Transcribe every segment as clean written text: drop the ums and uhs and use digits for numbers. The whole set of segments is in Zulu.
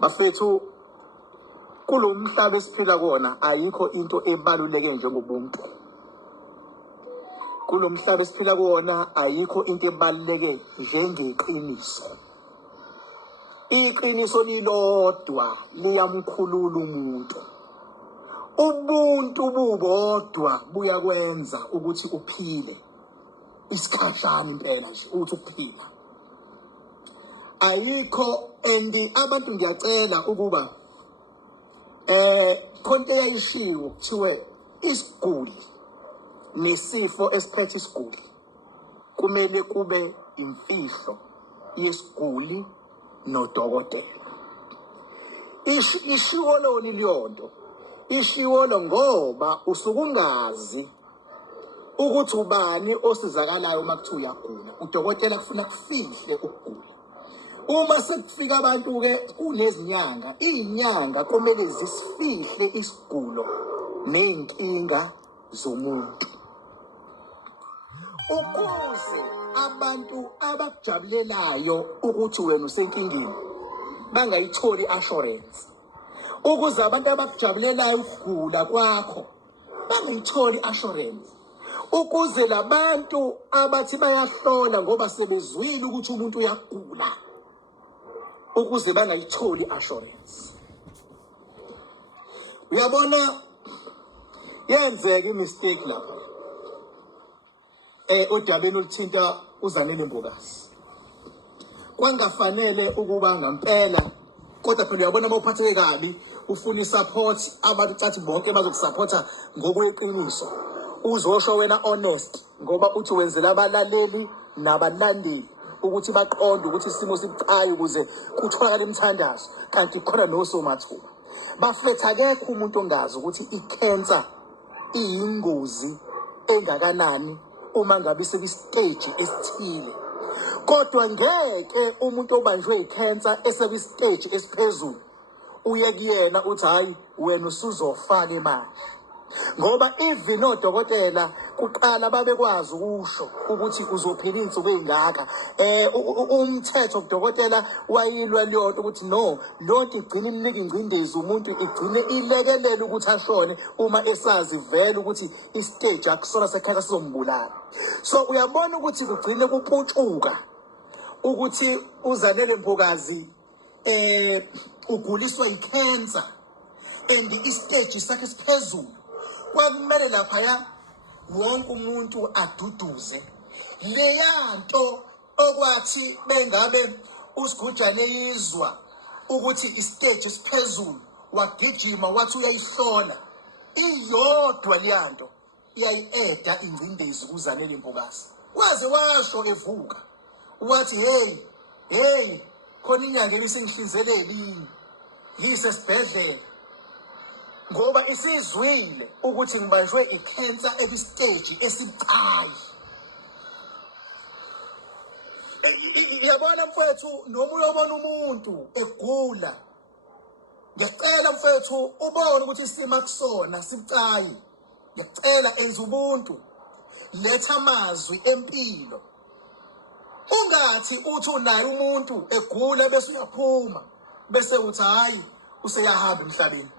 Bafethu, kulo mhlaba esiphila kuwona ayikho into ebaluleke njengobuntu. Kulo mhlaba esiphila kuwona ayikho into ebaluleke njengeqiniso. Iqiniso lilodwa liyamkhulula umuntu. Ubuntu bubodwa buyakwenza ukuthi uphile. Isikhashana impela nje ukuthi ukuphila. Ayikho abantu ngiyacela ukuba konke yayishiwo kuthiwe isiguli nesifo esiphethe isiguli kumele kube imfihlo yesiguli nodokotela. Ishiwo lona iliyonto. Ishiwo lo ngoba usukungazi ukuthi ubani osizakalayo uma kuthiwa uyagula. Udokotela kufuna kufihle ukugula. Uma sekufika abantu ke kunezinyanga, izinyanga kumele zisifihle isigulo nenkinga zomuntu. Ukuze abantu abakujabulelayo ukuthi wena usenkingeni bangayitholi assurance. Ukuze abantu abakujabulelayo ukugula kwakho bangayitholi assurance. Ukuze labantu abathi bayahlola ngoba sebezwile ukuthi umuntu uyagula, ukuze bangayitholi assurance. Uyabona yenzeka imistake lapha. Odabeni oluthinta uZanele Mbokazi. Kwangafanele ukuba ngampela kodwa phela uyabona mawuphatheke kabi ufuna isupport abantu cathi bonke bazokusupporta ngokweqiniso. Uzosho wena honest ngoba uthi wenzela abalaleli nabalandeli ukuthi baqonde ukuthi isimo sibucayi ukuze kutholakala imithandazo kanti khona nosomathuba. Bafetha akekho umuntu ongazi ukuthi i-cancer iyingozi engakanani uma ngabe sekustage esithile. Kodwa ngeke umuntu obanjwe i-cancer esekustage esiphezulu uye kuyena uthi hayi wena usuzofaka imali. Ngoba even odokotela kuqala babekwazi ukusho ukuthi uzophila insuku ezingaka. Umthetho udokotela wayilwa leyonto ukuthi no, lonto igcina imnika ingcindezi umuntu igcine ilekelela ukuthi ashone uma esazi vele ukuthi istage akusona sekhaya sizombulala. So uyabona ukuthi kugcine kupuntshuka ukuthi uZanele Mbokazi uguliswa i-cancer and istage sakhe siphezulu. Kwakumele lapha wonke umuntu aduduze leyanto okwathi bengabe uSigujane yizwa ukuthi istage esiphezulu wagijima wathi uyayihlola. Iyodwa leyanto iyayieda ingcindezi kuZanele Mbokazi. Waze washo evuka wathi hey khona inyanga ebisengihlinzele elini ngisesibhedlela ngoba isizwile ukuthi ngibanjwe i-cancer ekustage esibucayi. Yabona mfethu noma uyobona umuntu egula ngiyacela mfethu ubone ukuthi isimo akusona sibucayi. Ngiyacela enza ubuntu, letha amazwi empilo. Ungathi uthi unaye umuntu egula bese uyaphuma bese uthi hayi useyahamba emhlabeni.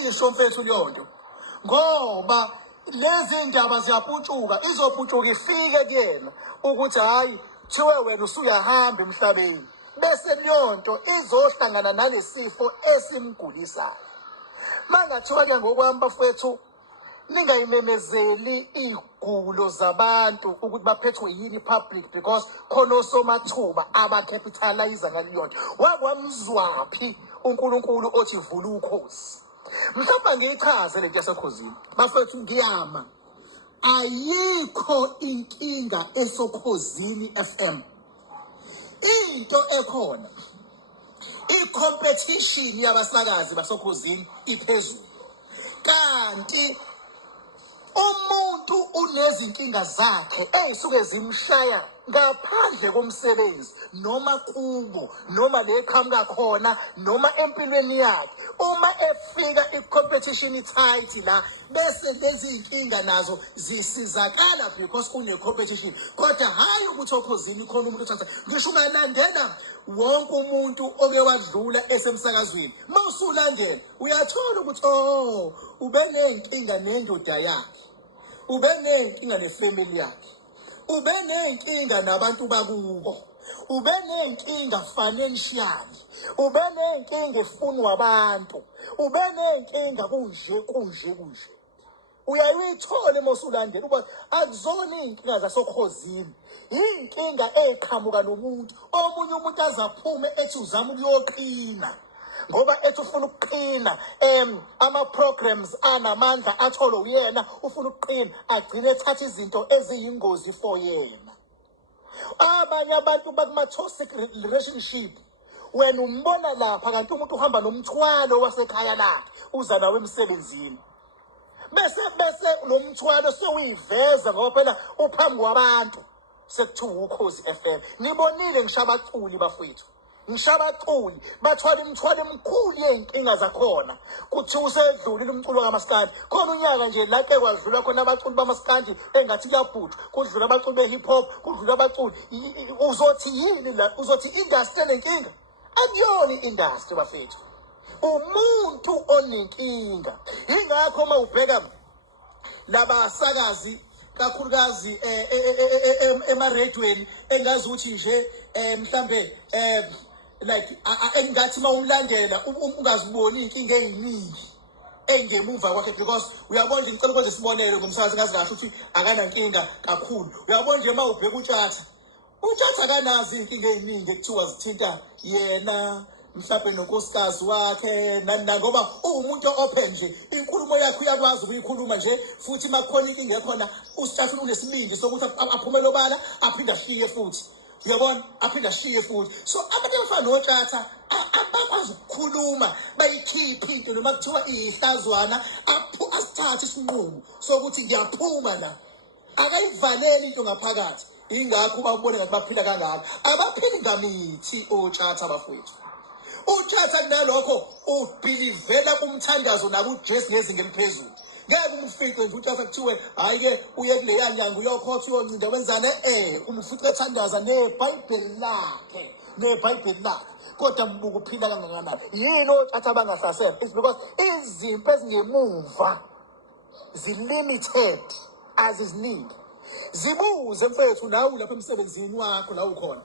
Ngisho mfethu leyonto ngoba lezi ndaba ziyapuntshuka, izopuntshuka ifike kuyena ukuthi hayi thiwe wena usuyahamba emhlabeni. Bese leyonto izohlangana nalesifo esimgulisayo. Mangathiwa ke ngokwami bafethu ningayimemezeli igulo zabantu ukuthi baphethwe yini public because khona osomathuba abacapitalize ngaliyonto. Wakwamzwaphi uNkulunkulu othi vula ukhozi. Mhlawumbe ngiyichaze lento yasekhosini. Bafethu ngiyama. Ayikho inkinga esokhosini FM. Into ekhona i-competition yabasakazi basokhosini iphezulu. Kanti umuntu unezinkinga zakhe ey'suke zimshaya ngaphandle komsebenzi noma kubo noma le qhamuka khona noma empilweni yakhe. Uma efika i-competition tight la bese lezi iy'nkinga nazo zisizakala because kune-competition, kodwa hhayi ukuthi ophozini khona umuntu othatha. Ngisho ungalandela wonke umuntu oke wadlula esemsakazweni, uma usulandela uyathola ukuthi ube ney'nkinga nendoda yakhe, ube ney'nkinga nefamily yakhe, ube ney'nkinga nabantu bakubo, ube ney'nkinga financially, ube ney'nkinga efunwa abantu, ube ney'nkinga kunje. Uyaye uyithole uma usulandela ukuba akuzona iy'nkinga zasokhozini, iy'nkinga ey'qhamuka nomuntu. Omunye umuntu azaphume ethi uzama ukuyoqina ngoba ethi ufuna ukuqina, ama-programs anamandla athole uyena, ufuna ukuqina, agcine ethatha izinto eziyingozi for yena. Abanye abantu bakuma-toxic relationship, wena umbona lapha kanti umuntu uhamba nomthwalo wasekhaya lakhe uza nawe emsebenzini. Bese lo mthwalo sewuyiveza ngoba phela uphambi kwabantu sekuthiwa Ukhozi FM. Nibonile ngishabaculi bafowethu, ngishabaculi bathwala imithwalo emikhulu yey'nkinga zakhona. Kuthiwa usedlulile umculo kamaskandi, khona unyaka nje lake kwadlula khona abaculi bamaskandi engathi kuyabhutshwa, kudlula abaculi be-hip hop, kudlula abaculi. Uzothi yini la? Uzothi industry enenkinga? Akuyona i-industry bafethu, umuntu onenkinga. Ingakho uma ubheka labasakazi kakhulukazi emaredweni engazi ukuthi nje mhlambe like engathi uma umlandela ungaziboni iy'nkinga ey'ningi engemuva kwakhe, because uyabona nje ngicela ukwenza isibonelo ngomsakazi ngazi kahle ukuthi akanankinga kakhulu. Uyabona nje uma ubheka utshatha akanazi iy'nkinga ey'ningi ekuthiwa zithinta yena mhlawumbe nonkosikazi wakhe ngoba uwumuntu open nje, inkulumo yakhe uyakwazi ukuyikhuluma nje, futhi uma kukhona inkinga ekhona usithathile unesibindi sokuthi aphumele obala aphinde ashiye futhi. Uyabona, aphinde ashiye futhi. So abantu abafana noTshatha abakwazi ukukhuluma bayikhiphe into noma kuthiwa iyihlazwana, asithathe isinqumo sokuthi ngiyaphuma la, akayivaleli into ngaphakathi. Ingakho babone ngathi baphila kangaka. Abaphili ngamithi oTshatha bafowethu. uTshatha kunalokho ubhilivela kumthandazo nakuJesu ngezinga eliphezulu. Ngeke umfice nje uTshatha kuthiwe hayi-ke uye kuleya nyanga uyokhotha uyoncinda wenzane, umfice ethandaza nebhayibheli lakhe. Kodwa mbuka uphila kangakanani. Yini oTshatha abangahlasela? It's because izimpi ezingemuva zi-limited aziziningi. Zibuze mfethu nawe lapha emsebenzini wakho la ukhona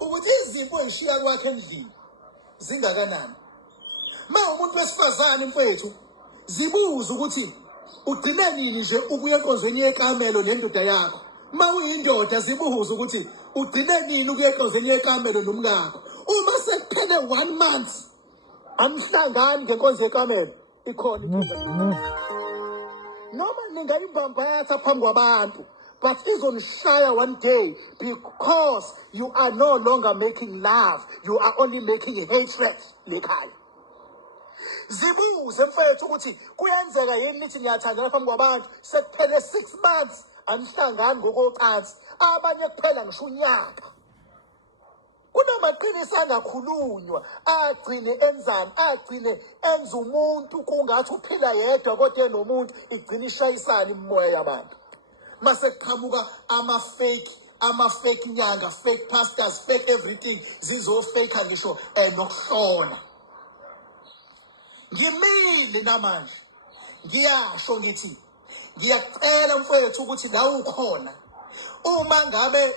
ukuthi izimpi oy'shiya kwakhe endlini zingakanani. Ma umuntu wesifazane mfethu, zibuze ukuthi ugcine nini nje ukuya enkonzweni yekamelo nendoda yakho. Ma uyindoda, zibuze ukuthi ugcine nini ukuya enkonzweni yekamelo nomkakho. Uma sekuphele 1 month anihlangani ngenkonzo yekamelo, ikhona noma ningayibambatha phambi kwabantu, but izonishaya one day because you are no longer making love, you are only making hatred lekhaya. Zibuze mfethu ukuthi kuyenzeka yini nithi niyathandana phambi kwabantu sekuphele 6 months anihlangani ngokocansi, abanye kuphela ngisho unyaka. Kunamaqiniso angakhulunywa agcine enzani, agcine enza umuntu kungathi uphila yedwa kodwa nomuntu igcine ishayisana imimoya yabantu. Mase kuqhamuka ama-fake nyanga, fake pastors, fake everything, zizofake ngisho nokuhlola. Ngimile namanje ngiyasho ngithi ngiyacela mfowethu ukuthi la ukhona, uma ngabe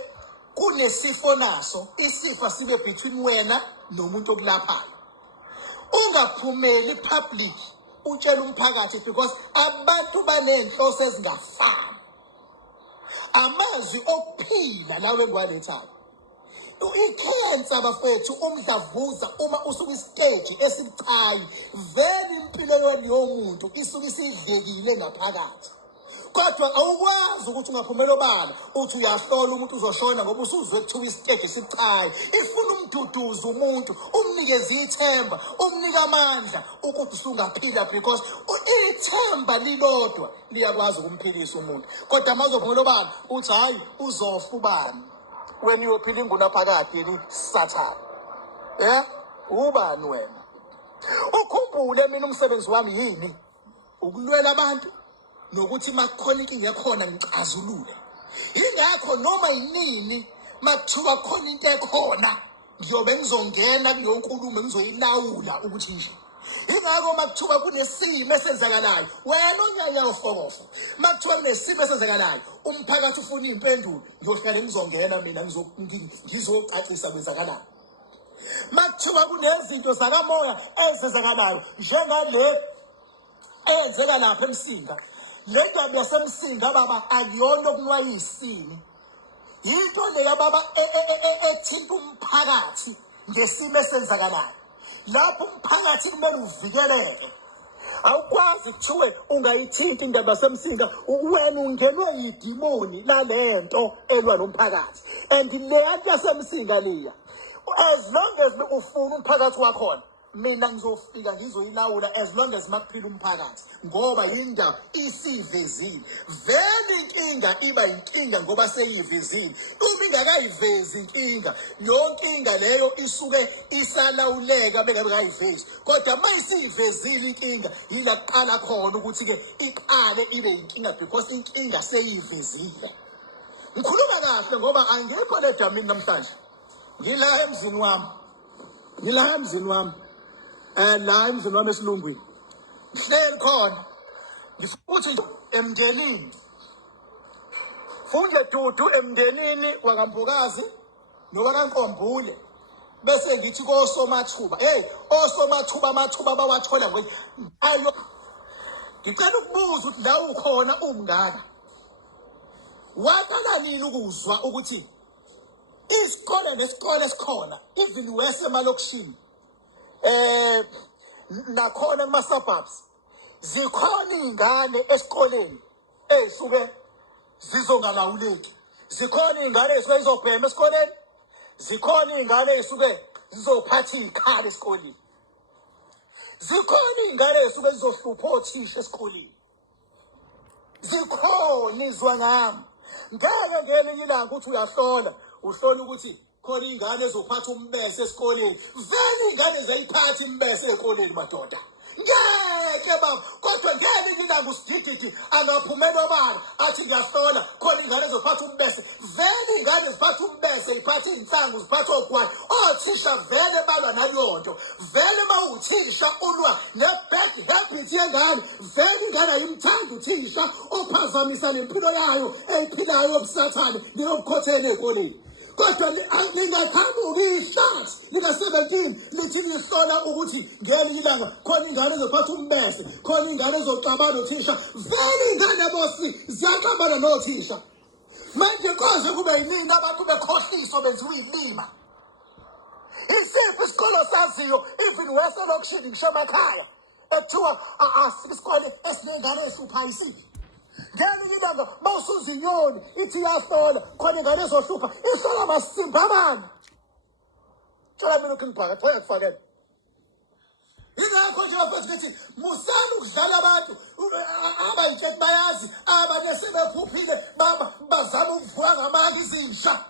kunesifo naso, isifo sibe between wena nomuntu okulaphayo, ungaphumeli public utshela umphakathi, because abantu baney'nhloso ezingafani. Amazwi okuphila lawe ngwalethayo. Ikhensa bafethu umdlavuza uma usuka isiteji esibucayi, vele impilo yomuntu isuke isidlekile ngaphakathi. Kodwa awukwazi ukuthi ungaphumela obala uthi uyahlola umuntu uzoshona ngoba usuzwe kuthiwa isiteji esibucayi. Ifuna umduduza umuntu, umnikeze ithemba, umnika amandla ukuthi usungaphila, because ithemba lilodwa liyakwazi ukumphilisa umuntu. Kodwa mazophela obani uthi hayi uzofa ubani, wena uyophila ingunaphakade yini Sathane. Ubani wena? Ukhumbule mina umsebenzi wami yini? Ukulwela abantu nokuthi makukhona inkinga ekhona ngicazulule. Ingakho noma yinini makuthiwa khona into ekhona ngiyobe ngizongena kuyonkulumo ngizoyilawula ukuthi nje. Ingakho makuthiwa kunesimo esenzakalayo wena onyanya ufokofo, makuthiwa kunesimo esenzakalayo umphakathi ufuna impendulo, ngiyohlala ngizongena mina ngizocacisa kwenzakalayo. Makuthiwa kunezinto zakamoya ezenzakalayo njengale eyenzeka lapha eMsinga, le ndaba yaseMsinga baba akuyona okunwayisini, into le yababa ethinta umphakathi ngesimo esenzakalayo. Lapho umphakathi kumele uvikeleke. Awukwazi kuthiwe ungayithinta indaba yaseMsinga wena ungenwe yidimoni lalento elwa nomphakathi. And le nto yaseMsinga leya, as long as ufuna umphakathi wakhona, mina ngizofika ngizoyilawula as long as makuphila umphakathi, ngoba indaba isivezile. Vele inkinga iba inkinga ngoba seyivezile. Uma ingakayivezi inkinga, leyo nkinga leyo isuke isalawuleka bengabe kayivezi. Kodwa mayisiyivezile inkinga, yila kuqala khona ukuthi ke iqale ibe inkinga because inkinga seyivezile. Ngikhuluma kahle ngoba angekho le damini namhlanje. Ngila emzini wami. La emzini wami esilungwini. Ngihleli khona. Ngifuthi nje emndenini. Funde dudu emndenini wakambukazi nowakaNkombule. Bese ngithi kosomathuba. Osomathuba amathuba bawathola ayo. Ngicela ukubuza ukuthi la ukhona umngaka. Waqala nini ukuzwa ukuthi isikole nesikole esikhona even wese emalokishini nakhona kuma-suburbs zikhona iy'ngane esikoleni ey'suke zizongalawuleki, zikhona iy'ngane ey'suke zizobhema esikoleni, zikhona iy'ngane ey'suke zizophatha iy'khala esikoleni, zikhona iy'ngane ey'suke zizohlupha othisha esikoleni, zikhona izwa ngami. Ngeke ngelinye ilanga ukuthi uyahlola ukuthi khona ingane ezophatha umbese esikoleni. Vele ingane zayiphatha imbese esikoleni madoda. Ngeke baba, kodwa ngelinye ilanga usidididi angaphumela obala athi ngiyahlola khona ingane ezophatha umbese. Vele ingane ziphatha umbese, ziphatha iy'nhlangu, ziphatha ogwayi. Othisha vele balwa naleyo nto. Vele mawuthisha ulwa ne-bad habit yengane. Vele ingane ayimthanda uthisha ophazamisa nempilo yayo eyiphilayo obusathane neyobukhothene ey'koleni. Kodwa lingaqhamuki ihlathi lika-17 lithi lihlola ukuthi ngelinye ilanga khona ingane ezophatha umbese, khona ingane ezoxabana nothisha. Vele ingane bosi ziyaxabana nothisha. Manje koze kube yiningi abantu bekhohliswa benziwa iy'lima. Isiphi isikolo saziyo even west elokishini ngisho emakhaya ekuthiwa isikole esiney'ngane ey'hluphayo isiphi? Ngelinye ilanga mawusuzinyoni ithi iyahlola khona ingane ezohlupha ihlola masimba abani. Tshela mina ukhingibhaka xa yakufakela. Ingakho nje bafethu ngithi musani ukudlala abantu abayitsheki bayazi abanye sebephuphile bazama ukuvuka ngamanga izinsha.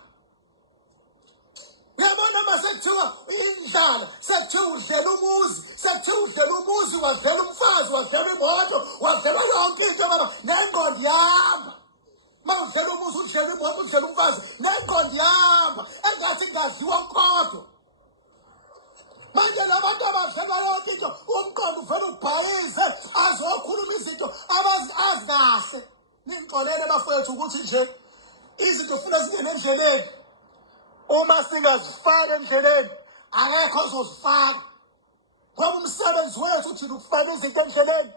Uyabona masekuthiwa indlala, sekuthiwa udlela umuzi, sekuthiwa udlela umuzi, wadlela umfazi, wadlela imoto, wadlela yonke into baba, nengqondo iyahamba. Uma udlela umuzi, udlela imoto, udlela umfazi, nengqondo iyahamba. Engathi kungadliwa kodwa. Manje labantu abadlela yonke into, umqondo uvele ubhayize, azokhuluma izinto abazi kahle. Ningixolele bafethu ukuthi nje izinto funa zingene endleleni. Uma singazifaka endleleni akekho ozozifaka, ngoba umsebenzi wethu uthi ukufaka izinto endleleni.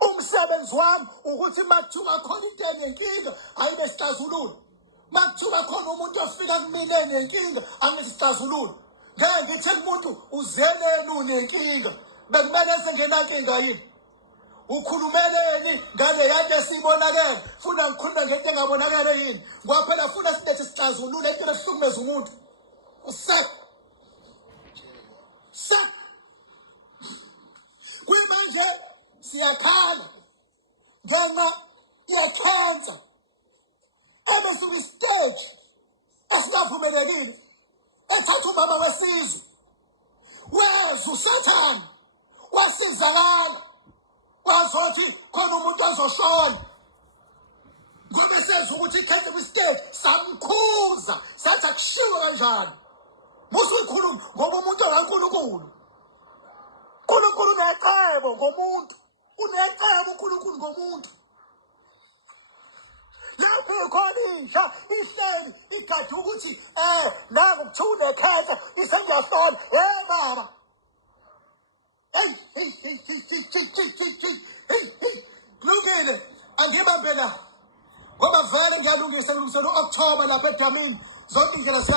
Umsebenzi wami ukuthi makuthiwa khona into enenkinga ayibe sixazulule. Makuthiwa khona umuntu ofika kumina enenkinga angithi sixazulule. Ngeke ngithe umuntu uzeleni unenkinga bekumele sengenankinga yini. Ukhulumeleni ngale yanto esiyibonakele, funa ngikhulume ngento engabonakele yini, ngoba phela funa silethe sixazulule into esihlukumeza umuntu. Kwimanje siyakhala ngenxa ye-cancer ebesuka isiteji esingavumelekile ethatha ubaba wesizwe weza usathane wasizakala wazothi khona umuntu ozoshona ngoba senza ukuthi ikhethe kwisiteji samkhuza sathi akushiwo kanjani musu uyikhuluma ngoba umuntu okaNkulunkulu uNkulunkulu unecebo ngomuntu unecebo uNkulunkulu ngomuntu lapho ikhona inja ihleli igade ukuthi nangu kuthiwa unekhethe isengiyasona baba kulungile angibambe la ngoba vele ngiyalungisela u-October lapha edamini zonke indlela